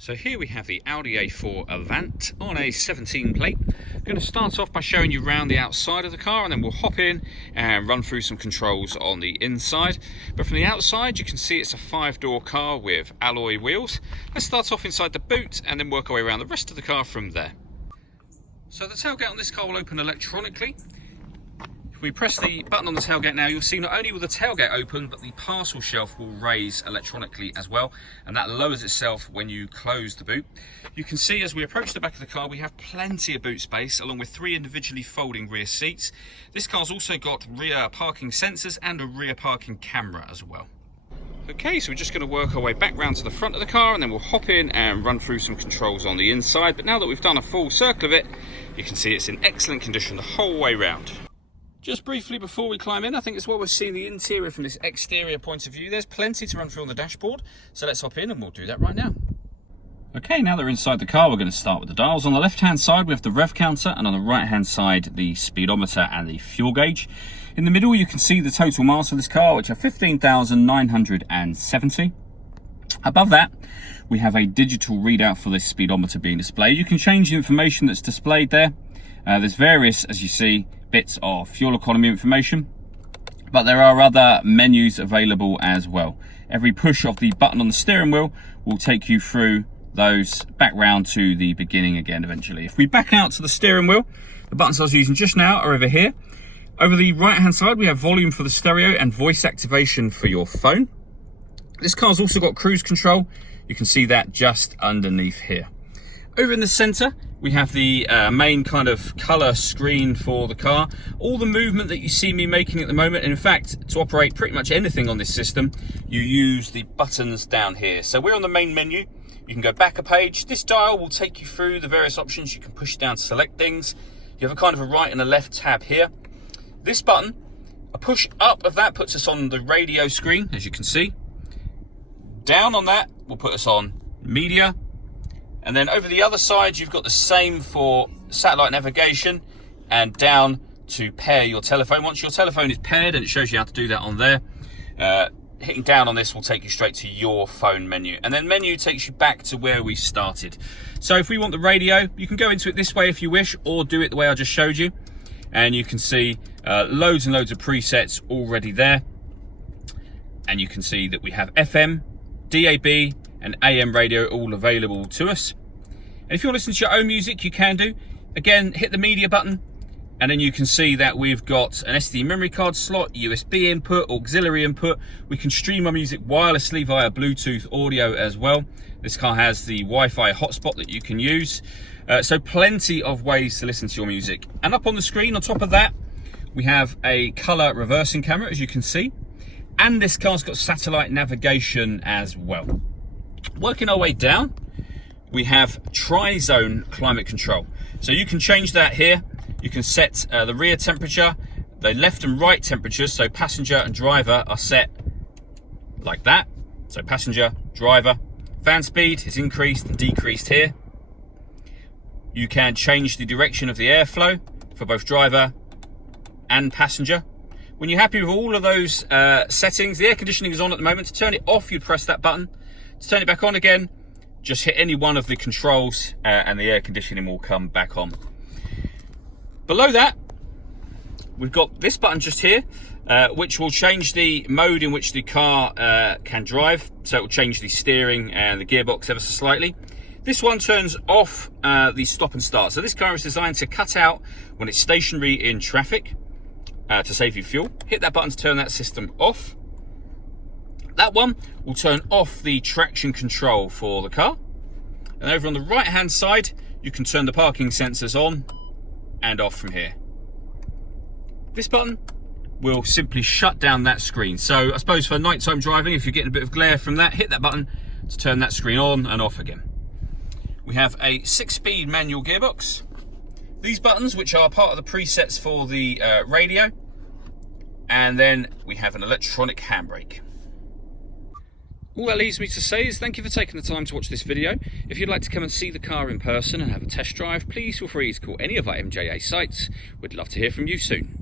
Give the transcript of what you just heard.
So here we have the Audi A4 Avant on a 17 plate. I'm going to start off by showing you around the outside of the car, and then we'll hop in and run through some controls on the inside. But from the outside you can see it's a 5-door car with alloy wheels. Let's start off inside the boot and then work our way around the rest of the car from there. So the tailgate on this car will open electronically. If we press the button on the tailgate now, you'll see not only will the tailgate open, but the parcel shelf will raise electronically as well, and that lowers itself when you close the boot. You can see as we approach the back of the car, we have plenty of boot space, along with 3 individually folding rear seats. This car's also got rear parking sensors and a rear parking camera as well. Okay, so we're just going to work our way back round to the front of the car, and then we'll hop in and run through some controls on the inside. But now that we've done a full circle of it, you can see it's in excellent condition the whole way round. Just briefly before we climb in, I think it's what we're seeing the interior from this exterior point of view. There's plenty to run through on the dashboard, so let's hop in and we'll do that right now. Okay, now that we're inside the car, we're going to start with the dials. On the left-hand side, we have the rev counter, and on the right-hand side, the speedometer and the fuel gauge. In the middle, you can see the total miles of this car, which are 15,970. Above that, we have a digital readout for this speedometer being displayed. You can change the information that's displayed there. There's various, as you see, bits of fuel economy information, but there are other menus available as well. Every push of the button on the steering wheel will take you through those back round to the beginning again eventually. If we back out to the steering wheel, the buttons I was using just now are over here. Over the right hand side, we have volume for the stereo and voice activation for your phone. This car's also got cruise control. You can see that just underneath here. Over in the center, we have the main kind of color screen for the car. All the movement that you see me making at the moment, and in fact, to operate pretty much anything on this system, you use the buttons down here. So we're on the main menu. You can go back a page. This dial will take you through the various options. You can push down to select things. You have a kind of a right and a left tab here. This button, a push up of that puts us on the radio screen, as you can see. Down on that will put us on media. And then over the other side, you've got the same for satellite navigation, and down to pair your telephone. Once your telephone is paired, and it shows you how to do that on there, hitting down on this will take you straight to your phone menu. And then menu takes you back to where we started. So if we want the radio, you can go into it this way if you wish, or do it the way I just showed you. And you can see loads and loads of presets already there. And you can see that we have FM, DAB, and AM radio all available to us. And if you're listening to your own music, you can do. Again, hit the media button, and then you can see that we've got an SD memory card slot, USB input, auxiliary input. We can stream our music wirelessly via Bluetooth audio as well. This car has the Wi-Fi hotspot that you can use. So plenty of ways to listen to your music. And up on the screen, on top of that, we have a color reversing camera, as you can see. And this car's got satellite navigation as well. Working our way down, we have tri-zone climate control. So you can change that here. You can set the rear temperature, the left and right temperatures. So passenger and driver are set like that. So passenger, driver. Fan speed is increased and decreased here. You can change the direction of the airflow for both driver and passenger. When you're happy with all of those settings, the air conditioning is on at the moment. To turn it off, you'd press that button. To turn it back on again, just hit any one of the controls and the air conditioning will come back on. Below that, we've got this button just here, which will change the mode in which the car can drive. So it will change the steering and the gearbox ever so slightly. This one turns off the stop and start. So this car is designed to cut out when it's stationary in traffic to save you fuel. Hit that button to turn that system off. That one will turn off the traction control for the car. And over on the right hand side, you can turn the parking sensors on and off from here. This button will simply shut down that screen. So I suppose for nighttime driving, if you're getting a bit of glare from that, hit that button to turn that screen on and off again. We have a 6-speed manual gearbox. These buttons, which are part of the presets for the radio. And then we have an electronic handbrake. All that leaves me to say is thank you for taking the time to watch this video. If you'd like to come and see the car in person and have a test drive, please feel free to call any of our MJA sites. We'd love to hear from you soon.